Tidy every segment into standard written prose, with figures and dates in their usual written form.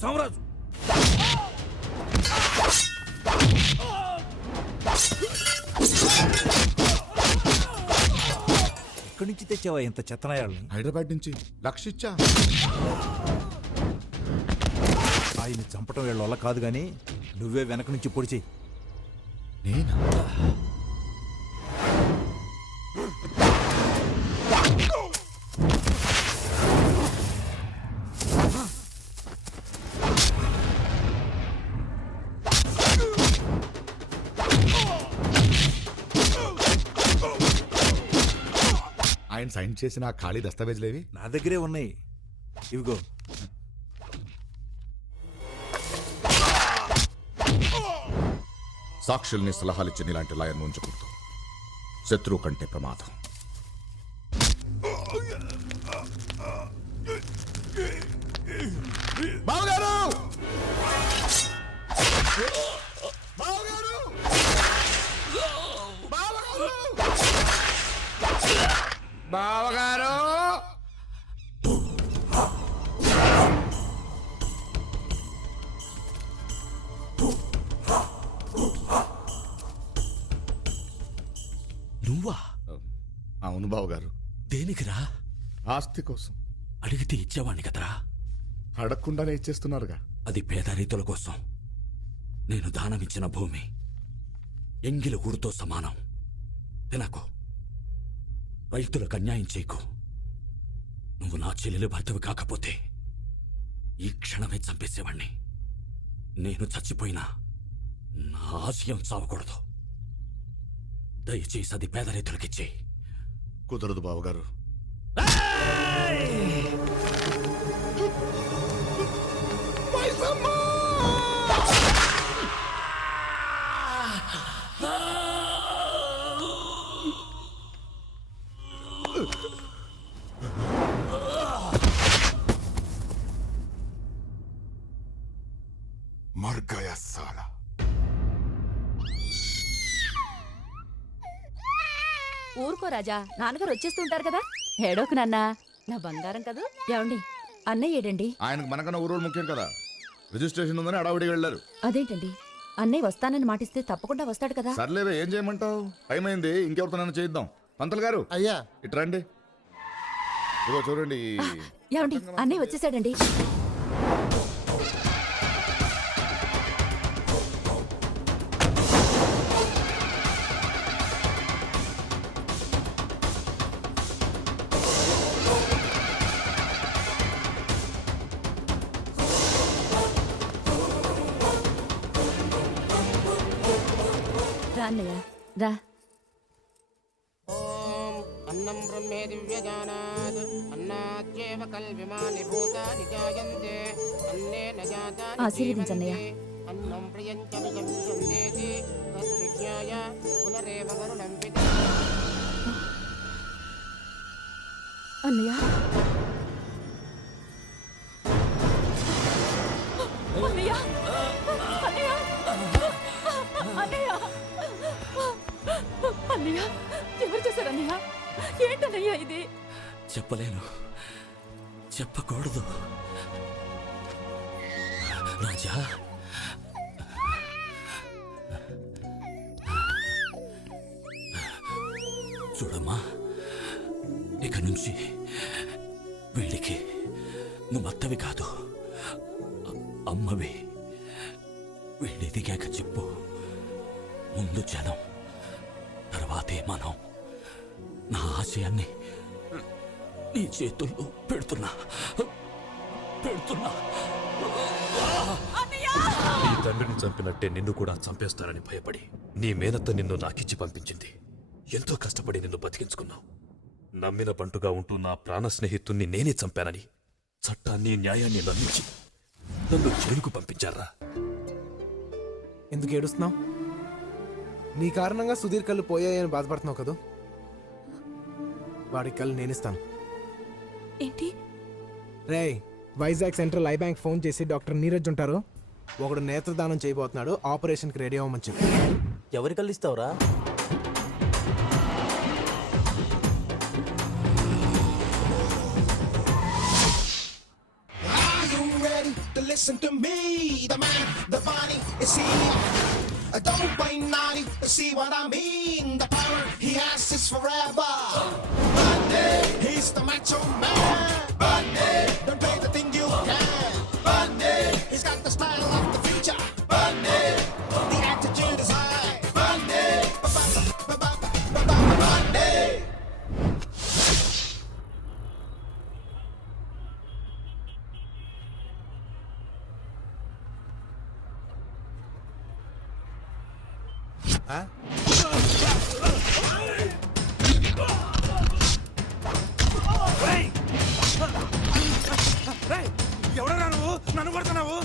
సోమరాజు ఎక్కడి నుంచి తెచ్చావా ఇంత చెత్తనాయాలని? హైదరాబాద్ నుంచి లక్షిచ్చా. ఆయన చంపటం వీళ్ళ వల్ల కాదు గాని నువ్వే వెనక నుంచి పొడి చెయ్యి. నేనా? ఆయన సైన్ చేసిన ఆ ఖాళీ దస్తావేజులేవి నా దగ్గరే ఉన్నాయి, ఇవిగో. సాక్షుల్ని సలహాలిచ్చిన ఇలాంటి లాయర్ను ఉంచకూడదు. శత్రువు కంటే ప్రమాదం. బావగారు! బావగారు! బావగారు! నువ్వా? అవును బావగారు. దేనికిరా? ఆస్తి కోసం. అడిగితే ఇచ్చేవాణ్ణి కదరా. అడగకుండానే ఇచ్చేస్తున్నారుగా. అది పేదరీతుల కోసం. నేను దానమిచ్చిన భూమి ఎంగిలి ఊరుతో సమానం. తినకు, రైతులకు అన్యాయం చేయకు. నువ్వు నా చెల్లెలు భర్తవి కాకపోతే ఈ క్షణమే చంపేసేవాణ్ణి. నేను చచ్చిపోయినా నా ఆశయం చావకూడదు. దయచేసి అది పేద రైతులకిచ్చే. కుదరదు బావగారు. మర్ గయా సాలా. ఊరుకో రాజా, నాన్నగారు వచ్చేస్తుంటారు కదా. ఏడోకు నాన్నా, నా బంగారం కదా. ఏమండి, అన్నయ్య ఏడండి? ఆయనకు మనకన్నా ఊరోళ్ళు ముఖ్యం కదా. రిజిస్ట్రేషన్ ఉందని అడావుడికి వెళ్ళారు. అదేంటండి, అన్నయ్య వస్తానని మాటిస్తే తప్పకుండా వస్తాడు కదా. సర్లేవే, ఏం చేయమంటావు? టైం అయింది, ఇంకెవరితోనైనా చేయిద్దాం. పంతులు గారు అయ్యా, ఇట్రండి. ఇదిగో చూడండి. ఏమండి, అన్నయ్య వచ్చేసాడండి. అన్నయ్య రా. అన్నం బ్రహ్మే దివ్యజానాత్ అన్నాద్యేవ కల్విమాని భూతాని జాయంతే అన్నేన జాతాని ఆశీర్వదించన్నయ్య. అన్నం ప్రియంచ విషందేతి తద్విజ్ఞాయ పునరేవ వరుణం పితా. అన్నయ్య, అన్నయ్య, అన్నయ్య, అన్నయ్య, అన్నయ్య, ఎవరు చేశారు అన్నయ్య? ఏంటన్నయ్య ఇది? చెప్పలేను, చెప్పకూడదు. రాజా, చూడమ్మా, ఇక నుంచి వీడికి నువ్వు అత్తవి కాదు, అమ్మవి. వీడిదిగాక చెప్పు. ముందు జనం, తర్వాతే మనం. నా ఆశయాన్ని నీ చేతుల్లో పెడుతున్నా. పెడుతున్నా. నీ తండ్రిని చంపినట్టే నిన్ను కూడా చంపేస్తారని భయపడి నీ మేనత్త నిన్ను నాకిచ్చి పంపించింది. ఎంతో కష్టపడి నిన్ను బతికించుకున్నావు. నమ్మిన బంటుగా ఉంటూ నా ప్రాణ స్నేహితుణ్ణి నేనే చంపానని చట్టాన్ని న్యాయాన్ని నమ్మించి నన్ను జైలుకు పంపించారా? ఎందుకు ఏడుస్తున్నావు? నీ కారణంగా సుధీర్ కళ్ళు పోయాయని బాధపడుతున్నావు కదూ. వాడి కళ్ళు నేనిస్తాను. ఏంటి? రేయ్, Vizag central I bank phone చేసి డాక్టర్ నీరజ్ ఉంటారు, ఒకడు నేత్రదానం చేయబోతున్నాడు, ఆపరేషన్కి రెడీ అవ్వమని చెప్పి. ఎవరి కల్లిస్తావురా? Listen to me, the man, the body, is he? Don't play naughty, see what I mean? The power he has is forever. Bundy, he's the macho man. Bundy, don't play the thing you can. Bundy, he's got the style of the future. Bundy, the attitude is high. Bundy, Bundy. ఎవడరా నువ్వు? నన్ను కొడుతున్నావు?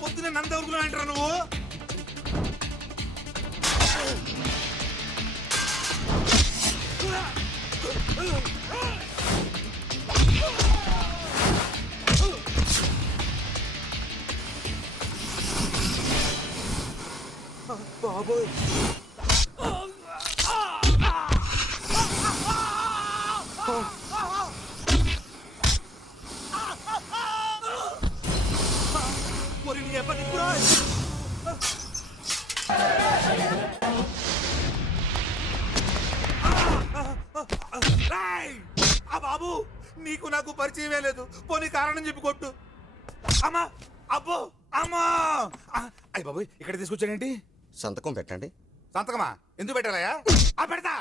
పొద్దునే నన్ను దొరుకుతున్నా అంటారా నువ్వు? బాబోయ్, బాబు, నీకు నాకు పరిచయమే లేదు. పోనీ కారణం చెప్పి కొట్టు. అమ్మా, అబ్బో, అమ్మా. అయ్య బాబు, ఇక్కడ తీసుకొచ్చానేంటి? సంతకం పెట్టండి. సంతకమా? ఎందుకు పెట్టాలయా? పెడతా.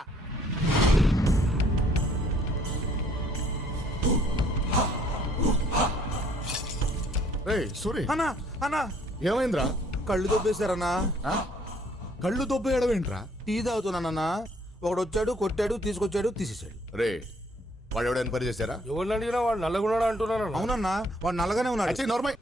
రేయ్ సూరి, అన్నా అన్నా, ఏమైందిరా? కళ్ళు దొబ్బేశారన్నా. కళ్ళు దొబ్బేయడం ఏంట్రా? టీ తాగుతున్నానన్నా. ఒకడు వచ్చాడు, కొట్టాడు, తీసుకొచ్చాడు, తీసేశాడు. రే, వాడు ఎవడ ఎన్క్వైరీ చేశారా? ఎవరిని అడిగినా వాడు నల్లగున్నాడు అంటున్నాను. అవునన్నా, వాడు నల్లగానే ఉన్నాడు. నార్మల్.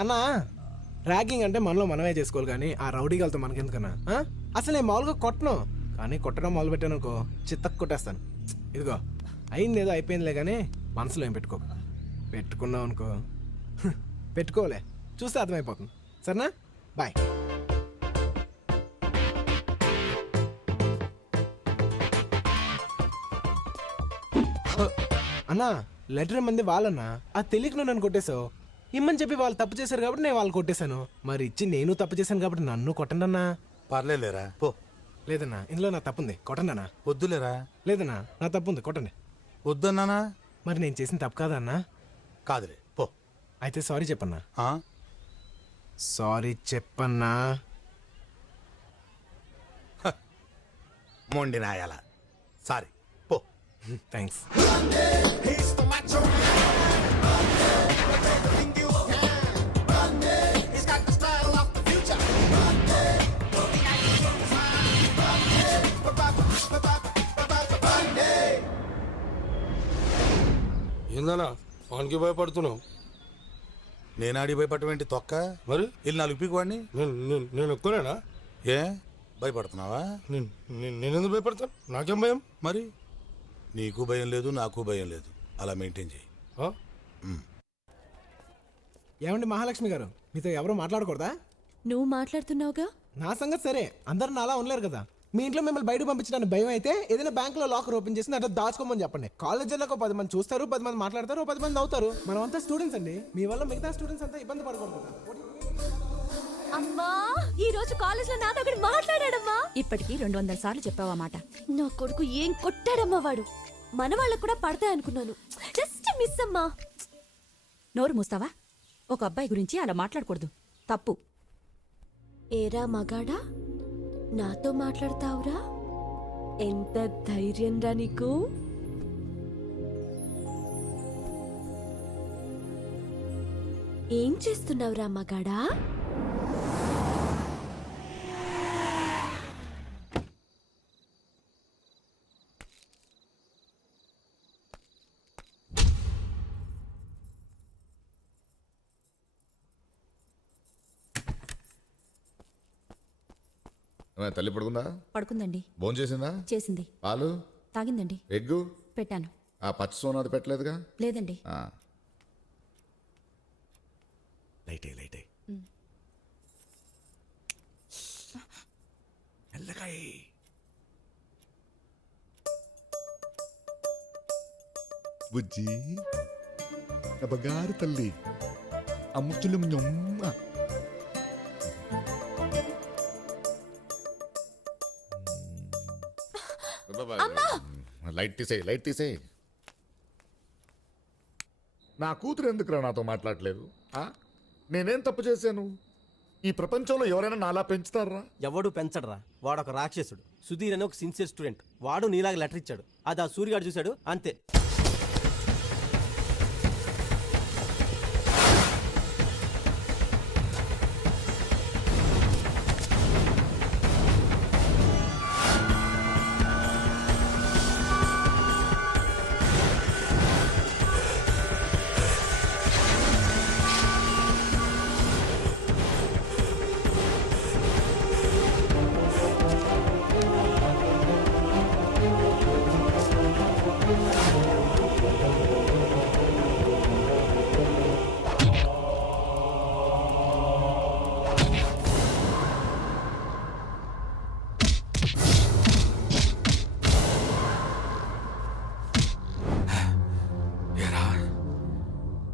అన్నా ర్యాగింగ్ అంటే మనలో మనమే చేసుకోవాలి కానీ ఆ రౌడీగాలతో మనకెందుకన్నా ఆ? అసలు నేను మామూలుగా కొట్టను కానీ కొట్టడం మొదలు పెట్టాను అనుకో చిత్తకు కొట్టేస్తాను. ఇదిగో అయింది ఏదో అయిపోయిందిలే కానీ మనసులో ఏం పెట్టుకో. పెట్టుకున్నావు అనుకో పెట్టుకోలే చూస్తే అర్థమైపోతుంది. సరేనా? బాయ్. అన్నా లెటర్ మంది వాళ్ళన్నా అది తెలియక నువ్వు నన్ను కొట్టేశావు. ఇమ్మని చెప్పి వాళ్ళు తప్పు చేశారు కాబట్టి నేను వాళ్ళు కొట్టేశాను. మరి ఇచ్చి నేను తప్పు చేశాను కాబట్టి నన్ను కొట్టండి అన్నా. పర్లేదులేరా పో. లేదన్నా ఇందులో నా తప్పుంది కొట్టండి అన్నా. వద్దులేరా. లేదన్నా నా తప్పుంది కొట్టండి. వద్దన్నానా? మరి నేను చేసిన తప్పు కాదన్నా? కాదులే పో. అయితే సారీ చెప్పన్నా. ఆ? సారీ చెప్పన్నా. మొండి నాయాల. సారీ పో. Thanks. He's the macho man. Everything you can. He's got the style of the future. The attitude is high. Monday. ఏందన్నా వానికి భయపడుతున్నావు? నేను ఆడి భయపడటం తొక్క. మరి ఇల్లు 4 పీకు వాడిని. నేను ఒక్కనేనా? ఏ భయపడుతున్నావా? నేనెందుకు భయపడతాను? నాకేం భయం? మరి నీకు భయం లేదు నాకు భయం లేదు. అలా మెయింటైన్ చేయి. ఆ? ఏమండి మహాలక్ష్మి గారు మీతో ఎవరో మాట్లాడకూడదా? నువ్వు మాట్లాడుతున్నావుగా. నా సంగతి సరే అందరు నాలా ఉండలేరు కదా. మీ ఇంట్లో మిమ్మల్ని బయట పంపించడానికి భయం అయితే ఏదైనా బ్యాంక్ లో లాకర్ ఓపెన్ చేసి అట్లా దాచుకోమని చెప్పండి. కాలేజీలో 10 మంది చూస్తారు, 10 మంది మాట్లాడతారు, 10 మంది అవుతారు. మనం అంతా స్టూడెంట్స్ అండి. మీ వల్ల మిగతా స్టూడెంట్స్ అంతా ఇబ్బంది పడకూడదు కదా. అమ్మా ఈ రోజు కాలేజ్ లో నాతో ఒకడు మాట్లాడాడమ్మా. ఇప్పటికి 200 సార్లు చెప్పావా మాట. నా కొడుకు ఏం కొట్టాడమ్మా వాడు. మన వాళ్ళకు కూడా పడతాయి అనుకున్నాను. జస్ట్ మిస్ అమ్మా. నోరు మూస్తావా? ఒక అబ్బాయి గురించి అలా మాట్లాడకూడదు, తప్పు. ఏరా మగాడా నాతో మాట్లాడతావురా? ఎంత ధైర్యం రా నీకు? ఏం చేస్తున్నావురా మగాడా? తల్లి పడుకుందా? పడుకుందండి. భోజనం చేసిందా? చేసింది. పాలు తాగిందండి. ఎగ్గు పెట్టాను. ఆ పచ్చ సోనాది పెట్టలేదుగా? లేదండి. Light light మెల్లకాయ. బుజ్జి నా బంగారు తల్లి అమ్ముచులు లైట్ తీసేయి, లైట్ తీసేయి. నా కూతురు ఎందుకురా నాతో మాట్లాడలేదు? నేనేం తప్పు చేశాను? ఈ ప్రపంచంలో ఎవరైనా నాలా పెంచుతారా? ఎవడు పెంచడరా, వాడు ఒక రాక్షసుడు. సుధీర్ అని ఒక సిన్సియర్ స్టూడెంట్, వాడు నీలాగా లెటర్ ఇచ్చాడు. అది ఆ సూర్యగాడు చూశాడు, అంతే.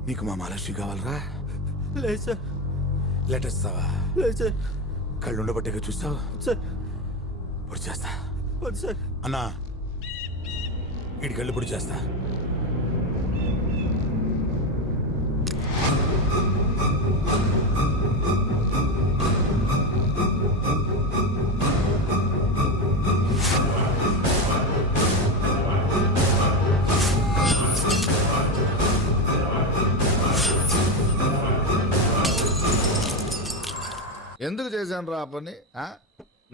నీకు మా మహాలక్ష్మి కావాలరా? లేదు సార్. లెటర్ ఇస్తావా? లేదు సార్. కళ్ళుండబట్టేగా చూస్తావు. సార్ పొడి చేస్తా. వద్దు సార్. అన్నా వీడి కళ్ళు పొడి చేస్తా. ఎందుకు చేశాను రా పని?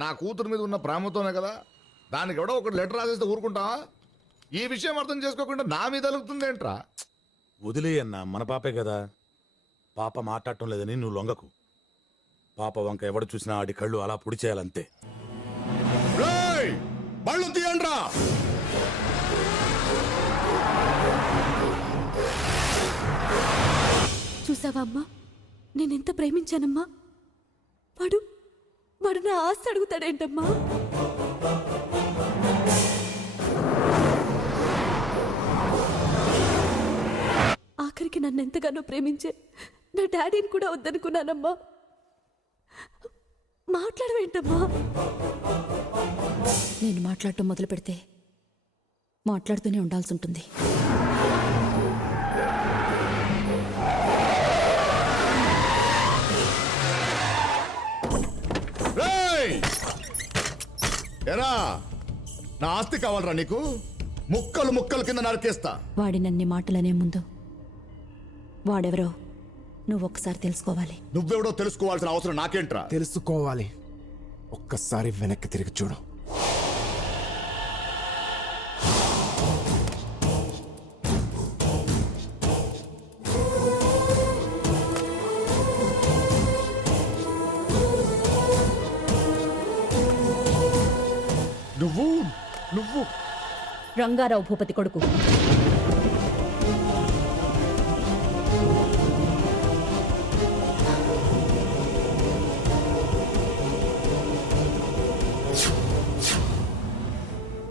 నా కూతురు మీద ఉన్న ప్రేమతోనే కదా. దానికి ఎవడో ఒకటి లెటర్ రాసేస్తే ఊరుకుంటావా? ఈ విషయం అర్థం చేసుకోకుండా నా మీద అలుగుతుంది ఏంట్రా? వదిలేయన్నా, మన పాపే కదా. పాప మాట్లాడటం లేదని నువ్వు లొంగకు. పాప వంక ఎవడు చూసినా ఆడి కళ్ళు అలా పొడి చేయాలంతే. రేయ్, బళ్ళు తీయండ్రా. చూసావా అమ్మా, నేనెంత ప్రేమించానమ్మా. వాడు వాడు నా ఆస్తి అడుగుతాడేంటమ్మా? ఆఖరికి నన్ను ఎంతగానో ప్రేమించే నా డాడీని కూడా వద్దనుకున్నానమ్మా. మాట్లాడవేంటమ్మా? నేను మాట్లాడటం మొదలు పెడితే మాట్లాడుతూనే ఉండాల్సి ఉంటుంది. రేయ్, ఎరా, నా ఆస్తి కావాలరా నీకు? ముక్కలు ముక్కలు కింద నరికేస్తా. వాడి నన్ని మాటలనే ముందు వాడెవరో నువ్వు ఒక్కసారి తెలుసుకోవాలి. నువ్వెవడో తెలుసుకోవాల్సిన అవసరం నాకేంట్రా? తెలుసుకోవాలి. ఒక్కసారి వెనక్కి తిరిగి చూడు. నువ్వు నువ్వు రంగారావు భూపతి కొడుకు.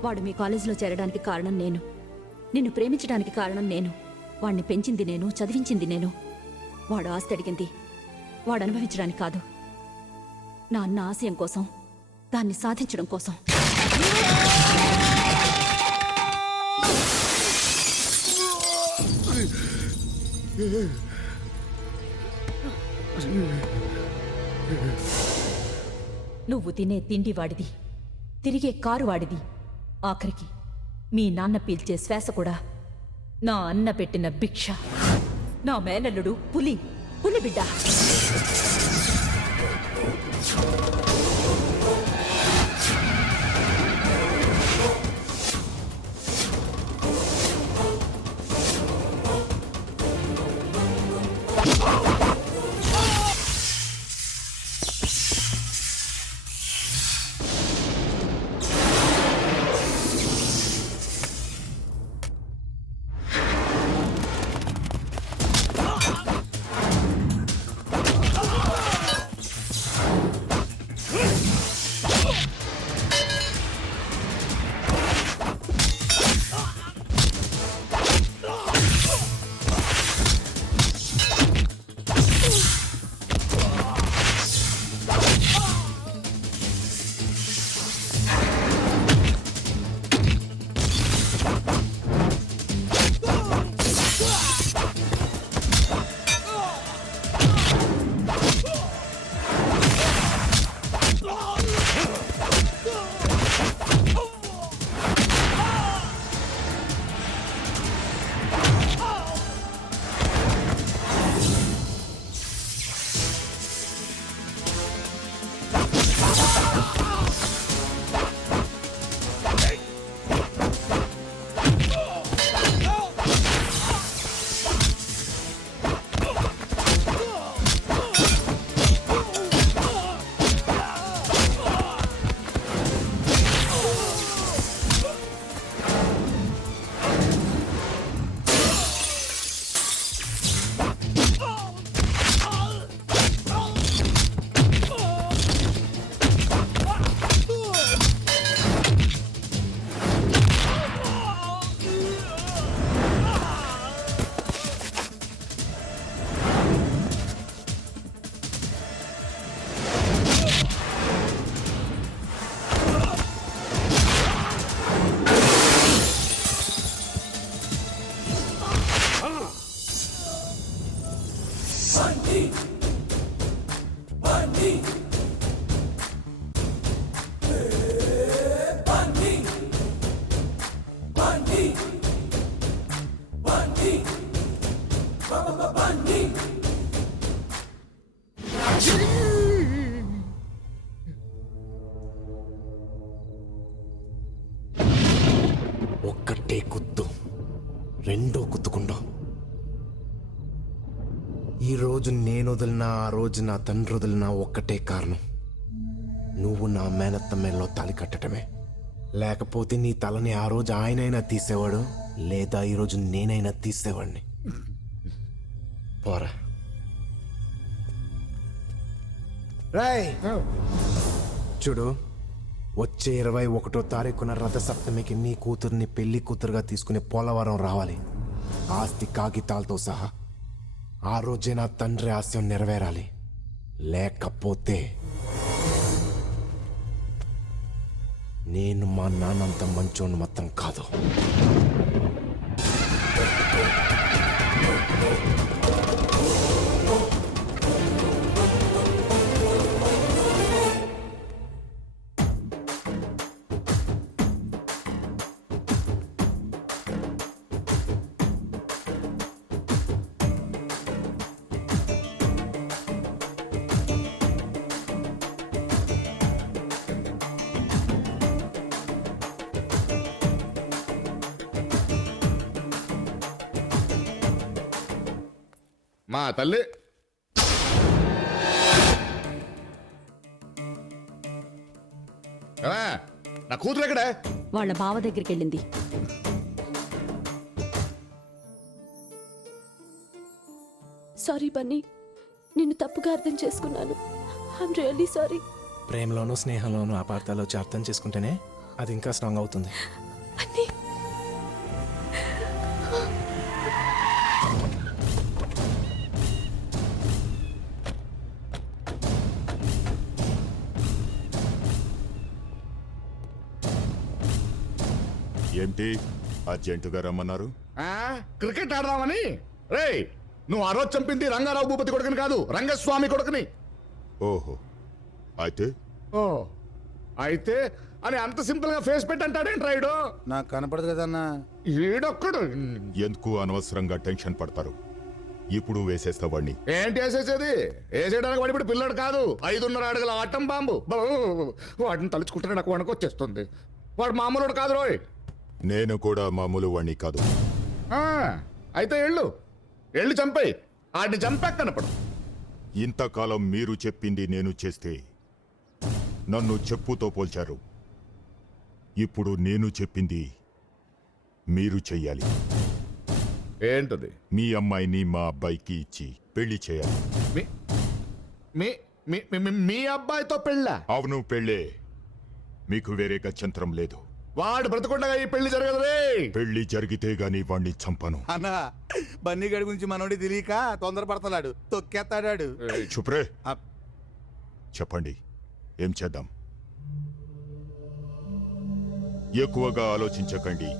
వాడు మీ కాలేజీలో చేరడానికి కారణం నేను. నిన్ను ప్రేమించడానికి కారణం నేను. వాడిని పెంచింది నేను, చదివించింది నేను. వాడు ఆస్తి అడిగింది వాడు అనుభవించడానికి కాదు, నా అన్న ఆశయం కోసం, దాన్ని సాధించడం కోసం. నువ్వు తినే తిండి వాడిది, తిరిగే కారు వాడిది, ఆఖరికి మీ నాన్న పీల్చే శ్వాస కూడా నా అన్న పెట్టిన భిక్ష. నా మేనల్లుడు పులి బిడ్డ. ఒక్కటే కుత్తు, రెండో కుత్తుకుండా ఈ రోజు నేను వదిలినా ఆ రోజు నా తండ్రి వదిలినా ఒక్కటే కారణం, నువ్వు నా మేనత్త మెడలో తాలి కట్టడమే. లేకపోతే నీ తలని ఆ రోజు ఆయనైనా తీసేవాడు, లేదా ఈరోజు నేనైనా తీసేవాడిని. పోరా. రాయ్ చూడు, వచ్చే 21వ తారీఖున రథసప్తమికి నీ కూతుర్ని పెళ్లి కూతురుగా తీసుకునే పోలవరం రావాలి, ఆస్తి కాగితాలతో సహా. ఆ రోజే నా తండ్రి ఆశయం నెరవేరాలి. లేకపోతే నేను మా నాన్నంత మంచోని మొత్తం కాదు. మా తల్లి ఏమా, నా కూతురు ఎక్కడే? వాళ్ళ బావ దగ్గరికి వెళ్ళింది. సారీ బన్నీ, నిన్ను తప్పుగా అర్థం చేసుకున్నాను. I'm really sorry. ప్రేమలోనూ స్నేహంలోనూ అపార్థాలు వచ్చి అర్థం చేసుకుంటేనే అది ఇంకా స్ట్రాంగ్ అవుతుంది. బన్నీ, ఏంటి అర్జెంటుగా రమ్మన్నారు? క్రికెట్ ఆడదామని. రేయ్, నువ్వు ఆ రోజు చంపింది రంగారావు భూపతి కొడుకుని కాదు, రంగస్వామి కొడుకుని. ఓహో, అయితే ఓ అయితే అని అంత సింపుల్ గా ఫేస్ పెట్టి అంటాడేంటి రాయుడు? నాకు కనపడదు కదన్నా. ఈడొక్కడు ఎందుకు అనవసరంగా టెన్షన్ పడతారు? ఇప్పుడు వేసేస్తా వాడిని. ఏంటి వేసేసేది? వేసేయడానికి వాడి ఇప్పుడు పిల్లడు కాదు, 5.5 అడుగుల ఆటం బాంబు. వాడిని తలుచుకుంటే నాకు వణకొచ్చేస్తుంది. వాడు మామూలుడు కాదు రోయ్. నేను కూడా మామూలు వాణ్ణి కాదు. అయితే ఎళ్ళు చంపేయి. ఆడిని చంపాక కనపడు. ఇంతకాలం మీరు చెప్పింది నేను చేస్తే నన్ను చెప్పుతో పోల్చారు. ఇప్పుడు నేను చెప్పింది మీరు చెయ్యాలి. ఏంటది? మీ అమ్మాయిని మా అబ్బాయికి ఇచ్చి పెళ్లి చేయాలి. మీ అబ్బాయితో పెళ్ళా? అవును, పెళ్ళే. మీకు వేరే గత్యంతరం లేదు. వాడు బ్రతకుండగా ఈ పెళ్లి జరగదు రే. పెళ్లి జరిగితే గాని వాణ్ణి చంపను. అన్నా, బన్నీ గడి గురించి మనోడి తెలియక తొందరపడతాడు, తొక్కేస్తాడాడు. చుప్రే. చెప్పండి, ఏం చేద్దాం? ఎక్కువగా ఆలోచించకండి.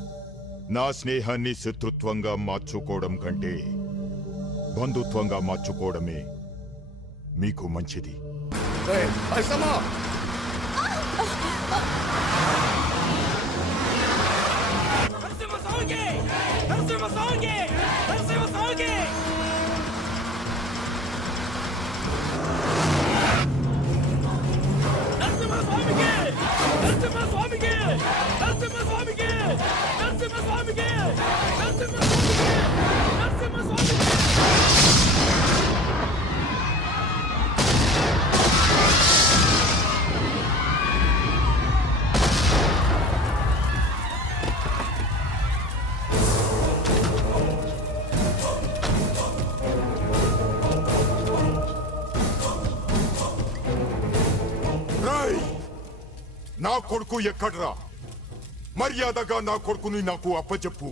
నా స్నేహాన్ని శత్రుత్వంగా మార్చుకోవడం కంటే బంధుత్వంగా మార్చుకోవడమే మీకు మంచిది. నా కొడుకు ఎక్కడ్రా? మర్యాదగా నా కొడుకుని నాకు అప్పచెప్పు,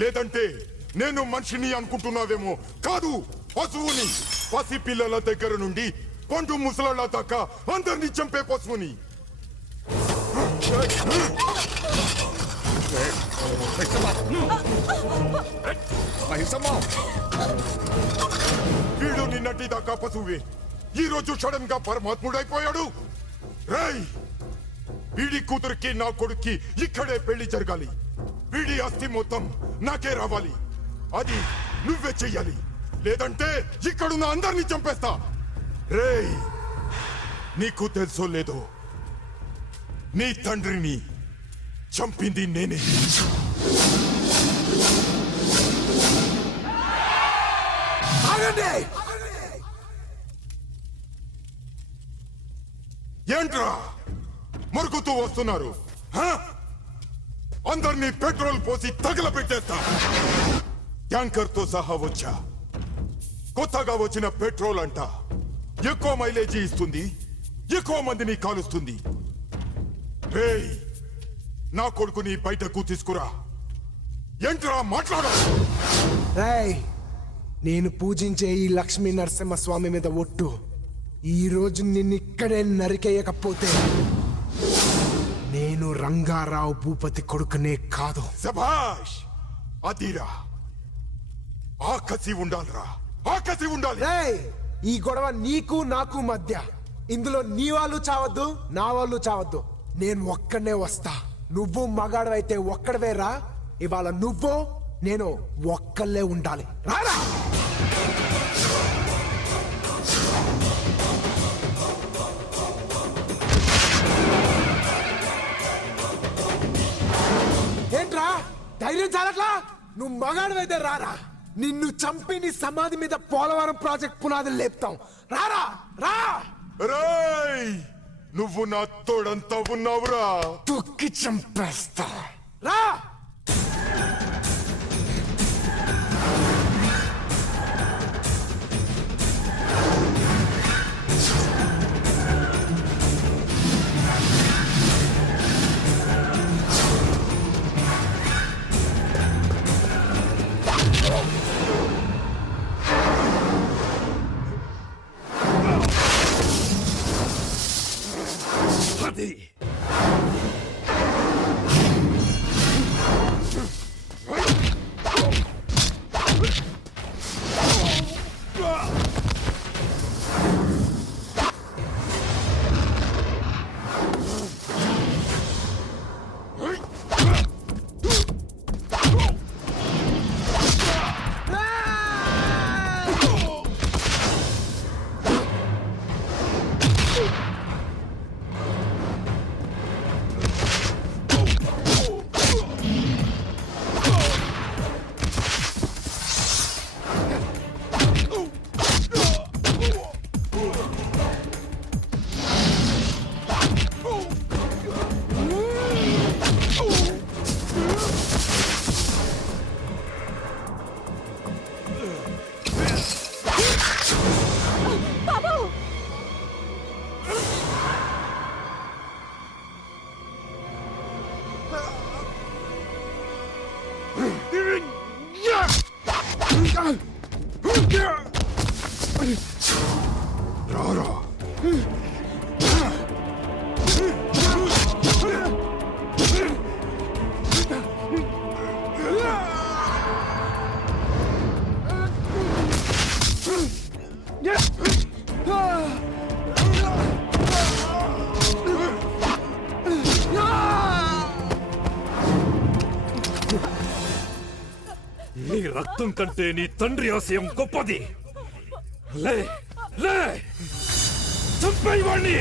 లేదంటే నేను మనిషిని అనుకుంటున్నావేమో. కాదు, పశువుని. పసి పిల్లల దగ్గర నుండి పండు ముసలాళ్ళ దాకా అందరినీ చంపే పశువుని. వీడు నిన్నటి దాకా పశువే, ఈ రోజు సడన్ గా పరమాత్ముడైపోయాడు. రేయ్, వీడి కూతురికి నా కొడుక్కి ఇక్కడే పెళ్లి జరగాలి. వీడి ఆస్తి మొత్తం నాకే రావాలి. అది నువ్వే చెయ్యాలి, లేదంటే ఇక్కడున్న అందరినీ చంపేస్తా. రేయ్, నీకు తెలుసో లేదో, నీ తండ్రిని చంపింది నేనే. ఆగండి! ఏంట్రా మరుగుతూ వస్తున్నారు? హ? అందరినీ పెట్రోల్ పోసి తగలబెట్టేస్తా. ట్యాంకర్ తో సహా వచ్చా. కొత్తగా వచ్చిన పెట్రోల్ అంట ఎక్కువ మైలేజీ ఇస్తుంది, ఎక్కువ మందిని కాలుస్తుంది. రేయ్, నా కొడుకుని బయటకు తీసుకురా. ఏంట్రా మాట్లాడా? రేయ్, నేను పూజించే ఈ లక్ష్మీ నరసింహస్వామి మీద ఒట్టు, ఈ రోజు నిన్నిక్కడే నరికేయకపోతే నేను రంగారావు భూపతి కొడుకునే కాదు. శభాష్, అదిరా. ఆకసి ఉండాలిరా, ఆకసి ఉండాలి. రేయ్, ఈ గొడవ నీకు నాకు మధ్య. ఇందులో నీ వాళ్ళు చావద్దు, నా వాళ్ళు చావద్దు. నేను ఒక్కడనే వస్తా. నువ్వు మగాడవైతే ఒక్కడవే రా. ఇవాళ నువ్వు నేను ఒక్కళ్ళే ఉండాలి. రారా. ఏంట్రా ధైర్యం చాలట్లా? నువ్వు మగాడవైతే రారా. నిన్ను చంపి నీ సమాధి మీద పోలవరం ప్రాజెక్ట్ పునాదులు లేపుతాం. రారా రా. రేయ్, నువ్వు నా తోడంతా ఉన్నావురా. తొక్కి చంపేస్తా. రా. అది రారా. నీ రక్తం కంటే నీ తండ్రి ఆశయం గొప్పది. లే లే, చంపేయ్ వాణ్ణి.